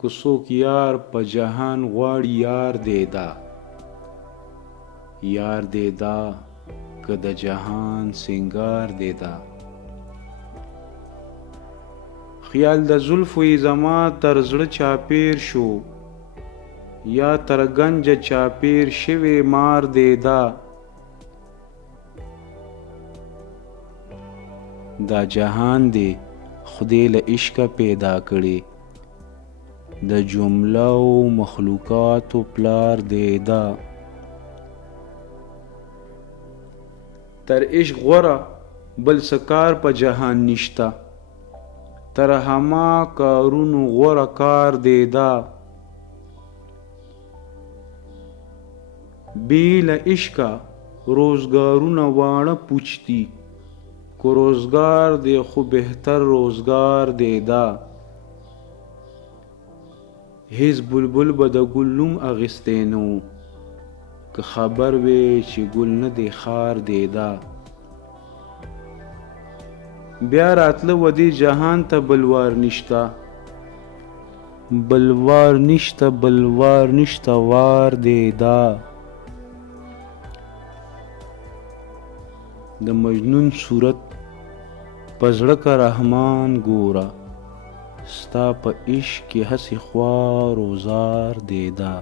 که څوک یار په جهان غواړي یار دیدا یار دیدا که د جهان سنگار دیدا خیال د زلفو یې زما تر زړه چاپیر شو یا تر گنج چاپیر شوی مار دیدا دا جهان دی خدای له عشقه پیدا کړي د جمله او مخلوقاتو پلار دیدا تر عشق غوره بل سکار په جهان نشتا تر هما کارونو غوره کار دیدا بی له عشقه روزګارونه واړه پوچ دي که روزګار دی خو بهتر روزګار دیدا هیڅ بلبل به د ګل نوم اخیستی نو که خبر وی چې ګل نه دی خار دیدا بیا راتله و دې جهان ته بلوار نشته بلوار نشته بلوار نشته وار دیدا د مجنون صورت په زړه که رحمان ګوره ستا په عشق کې هسې خوار و زار دیدا